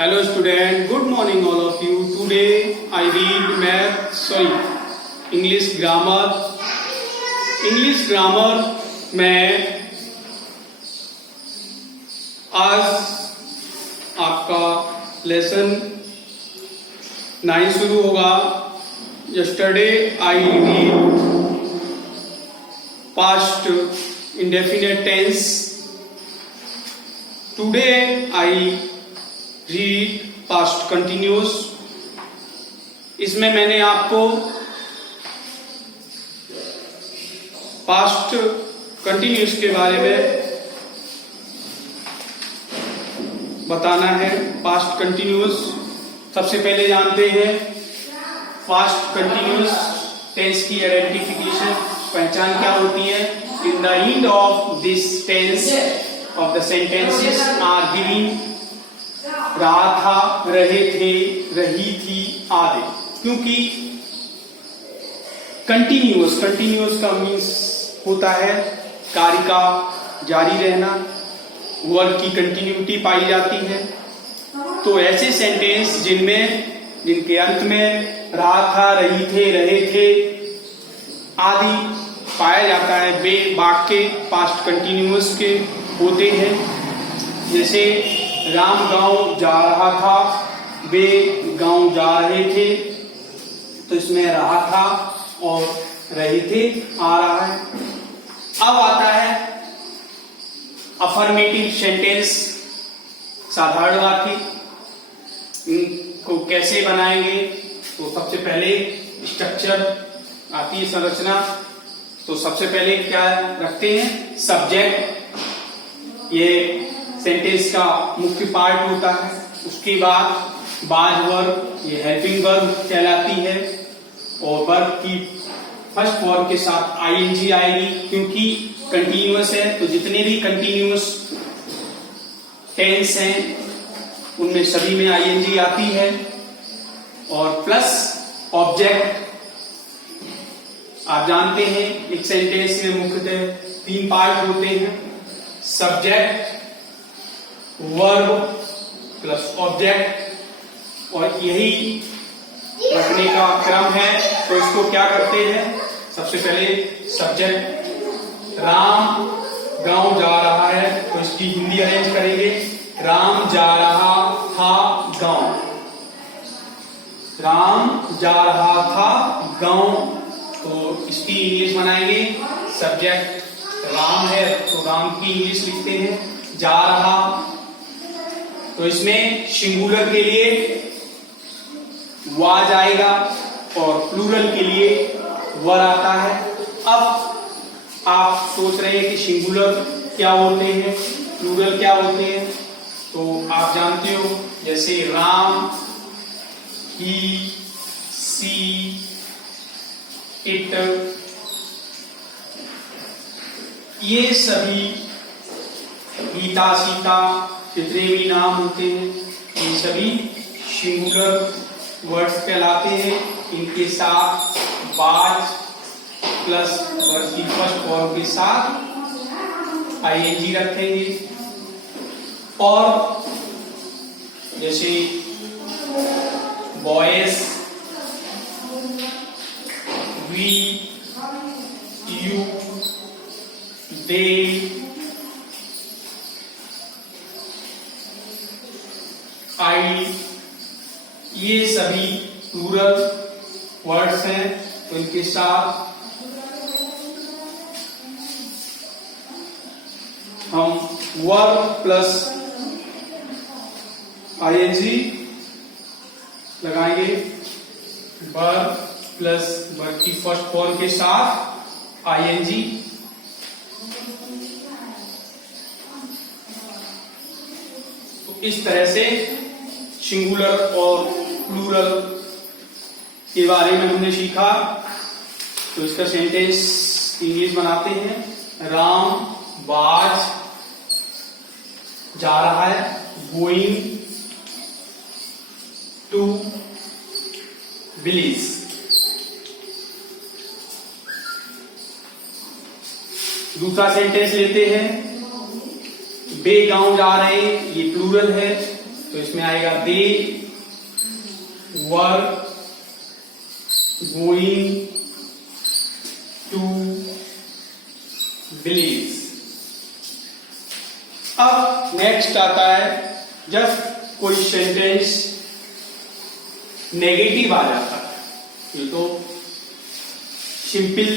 Hello student, good morning all of you. Today I read English grammar. English grammar में आज आपका lesson 9 शुरू होगा. Yesterday I read past indefinite tense. Today I read past continuous. इसमें मैंने आपको past continuous के बारे में बताना है. पास्ट कंटिन्यूस सबसे पहले जानते हैं पास्ट कंटिन्यूस टेंस की आइडेंटिफिकेशन, पहचान क्या होती है. In the end of this tense of the sentences are giving रहा था, रहे थे, रही थी आदि. क्योंकि कंटिन्यूस का मीन्स होता है कार्य का जारी रहना, वर्ब की कंटिन्यूटी पाई जाती है. तो ऐसे सेंटेंस जिनके अंत में रहा था, रही थे, रहे थे आदि पाया जाता है, वे वाक्य पास्ट कंटिन्यूअस के होते हैं. जैसे राम गांव जा रहा था, वे गांव जा रहे थे, तो इसमें रहा था और रहे थे आ रहा है. अब आता है अफर्मेटिव सेंटेंस, साधारण वाक्य. इनको कैसे बनाएंगे? तो सबसे पहले स्ट्रक्चर आती है, संरचना. तो सबसे पहले क्या रखते हैं? सब्जेक्ट, ये सेंटेंस का मुख्य पार्ट होता है. उसके बाद बाज वर्ब, ये हेल्पिंग वर्ब कहलाती है, और वर्ब की फर्स्ट फॉर्म के साथ आईएनजी आएगी. क्योंकि कंटिन्यूअस है तो जितने भी कंटिन्यूअस टेंस हैं उनमें सभी में आईएनजी आती है. और प्लस ऑब्जेक्ट. आप जानते हैं एक सेंटेंस में मुख्यतः 3 पार्ट होते हैं: सब्जेक्ट, वर्ब प्लस ऑब्जेक्ट. और यही रखने का क्रम है. तो इसको क्या करते हैं? सबसे पहले सब्जेक्ट, राम गांव जा रहा है, तो इसकी हिंदी अरेंज करेंगे. राम जा रहा था गांव, राम जा रहा था गांव, तो इसकी इंग्लिश बनाएंगे. सब्जेक्ट राम है तो राम की इंग्लिश लिखते हैं. जा रहा, तो इसमें सिंगुलर के लिए वाज आएगा और प्लूरल के लिए वर आता है. अब आप सोच रहे हैं कि सिंगुलर क्या होते हैं, प्लूरल क्या होते हैं. तो आप जानते हो, जैसे राम, ही, सी, इट, ये सभी गीता, सीता, जितने भी नाम होते हैं ये सभी सिंगुलर वर्ड्स कहलाते हैं. इनके साथ बाज प्लस वर्ड की फर्स्ट फॉर्म के साथ आईएनजी रखेंगे. और जैसे बॉयज, वी, यू, दे, आई, ये सभी प्लूरल वर्ड्स हैं. तो इनके साथ हम वर्ब प्लस आईएनजी लगाएंगे. वर्ब प्लस वर्ब की फर्स्ट फॉर्म के साथ आईएनजी. तो इस तरह से सिंगुलर और प्लूरल के बारे में हमने सीखा. तो इसका सेंटेंस इंग्लिश बनाते हैं. राम बाज जा रहा है, गोइंग टू विलेज. दूसरा सेंटेंस लेते हैं, वे गांव जा रहे हैं, ये प्लूरल है, तो इसमें आएगा दे वर गोइंग टू विलेज। अब नेक्स्ट आता है जब कोई सेंटेंस नेगेटिव आ जाता है। ये तो सिंपल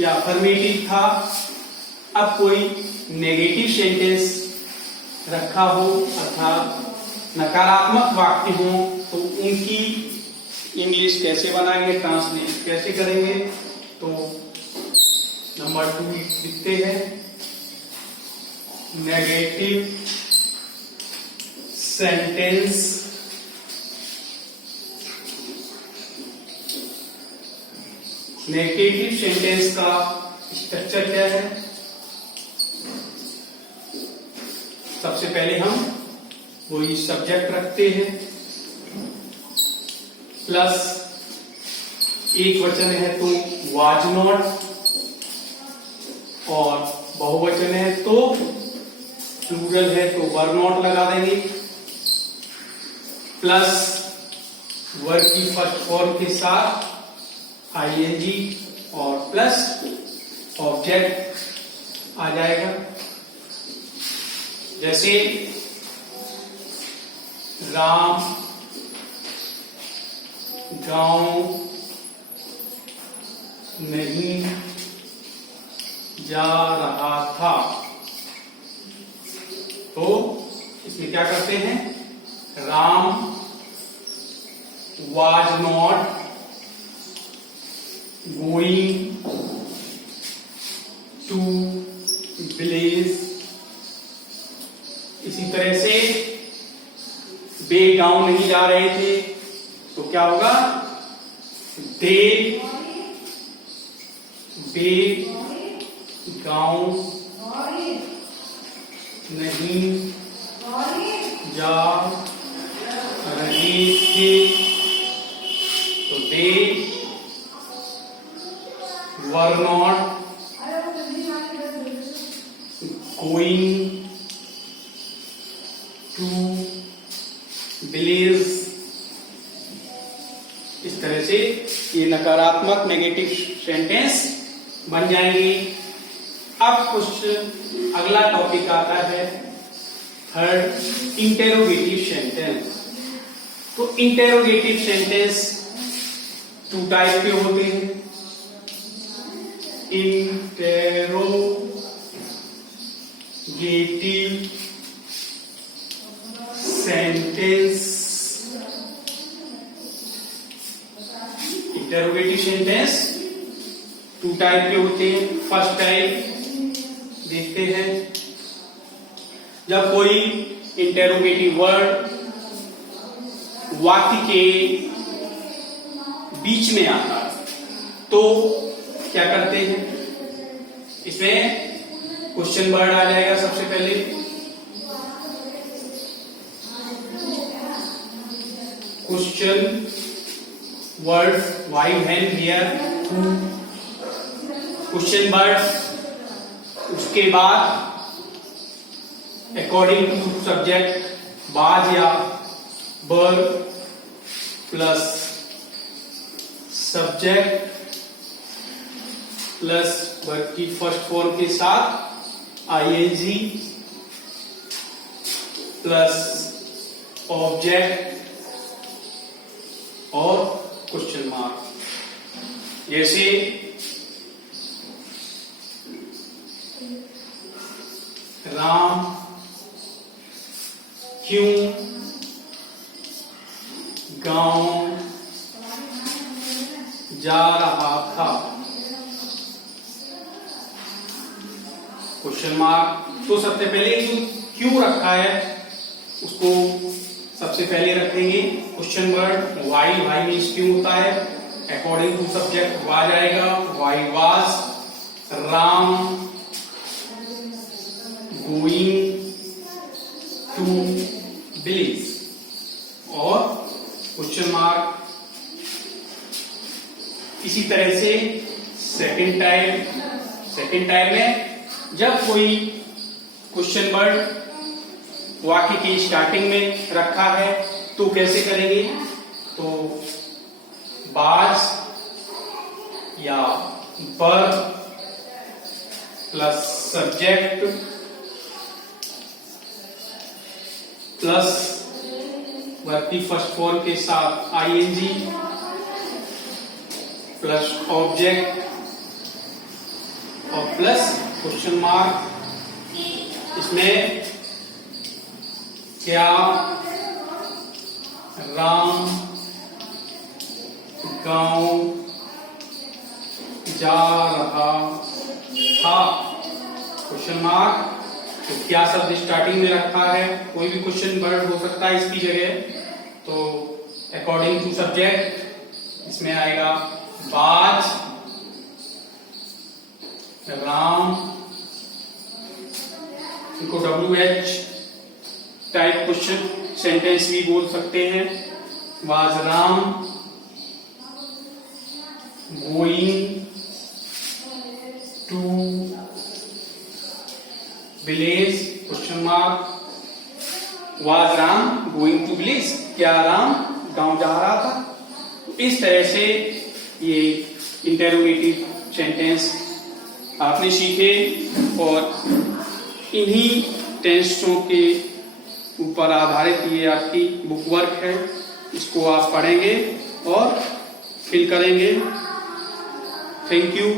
या अफर्मेटिव था। अब कोई नेगेटिव सेंटेंस रखा हो अर्थात नकारात्मक वाक्य हो तो उनकी इंग्लिश कैसे बनाएंगे, ट्रांसलेट कैसे करेंगे। तो नंबर 2 लिखते हैं नेगेटिव सेंटेंस नेगेटिव सेंटेंस का स्ट्रक्चर क्या है। सबसे पहले हम वही सब्जेक्ट रखते हैं प्लस एक वचन है तो वाज नॉट और बहुवचन है तो प्लूरल है तो वर नॉट लगा देंगे प्लस वर्ब की फर्स्ट फॉर्म के साथ आईएनजी और प्लस ऑब्जेक्ट आ जाएगा। जैसे राम गांव नहीं जा रहा था। तो इसमें क्या करते हैं, Ram was not going to village। इसी तरह से वे गांव नहीं जा रहे थे तो क्या होगा, वे गांव नहीं जा रहे थे तो they were not going to village. इस तरह से ये नकारात्मक नेगेटिव सेंटेंस बन जाएंगे। अब कुछ अगला टॉपिक आता है थर्ड, इंटेरोगेटिव सेंटेंस। तो इंटेरोगेटिव सेंटेंस 2 टाइप के होते हैं। Interrogative sentence, interrogative sentence 2 type के होते हैं। फर्स्ट टाइप देखते हैं, जब कोई इंटेरोगेटिव वर्ड वाक्य के बीच में आता है तो क्या करते हैं, इसमें क्वेश्चन वर्ड आ जाएगा। सबसे पहले question word, why, when, here, who, question word. उसके बाद अकॉर्डिंग टू सब्जेक्ट वाज या verb plus subject plus verb की फर्स्ट फॉर्म के साथ आईएनजी प्लस ऑब्जेक्ट और क्वेश्चन मार्क। जैसे राम क्यों गांव जा रहा था, क्वेश्चन मार्क। तो सबसे पहले जो क्यों रखा है उसको सबसे पहले रखेंगे question word. Why, why means क्यों होता है। अकॉर्डिंग टू सब्जेक्ट वाज आएगा, why was Ram going to village और क्वेश्चन मार्क। इसी तरह से सेकंड टाइप में जब कोई क्वेश्चन वर्ड वाक्य की स्टार्टिंग में रखा है, तो कैसे करेंगे? तो बाज या verb plus subject plus verb की फर्स्ट फॉर्म के साथ आईएनजी प्लस ऑब्जेक्ट और प्लस क्वेश्चन मार्क। इसमें क्या राम गांव जा रहा था, क्वेश्चन मार्क। तो क्या शब्द स्टार्टिंग में रखा है, कोई भी क्वेश्चन वर्ड हो सकता है इसकी जगह, तो अकॉर्डिंग टू सब्जेक्ट इसमें आएगा बाज राम, इनको WH टाइप क्वेश्चन सेंटेंस भी बोल सकते हैं। Was Ram going to village, question mark. Was Ram going to village, क्या राम गांव जा रहा था? इस तरह से ये इंटेरोगेटिव सेंटेंस आपने सीखे और इन्हीं टेंसों के ऊपर आधारित ये आपकी बुक वर्क है। इसको आप पढ़ेंगे और फिल करेंगे। Thank you.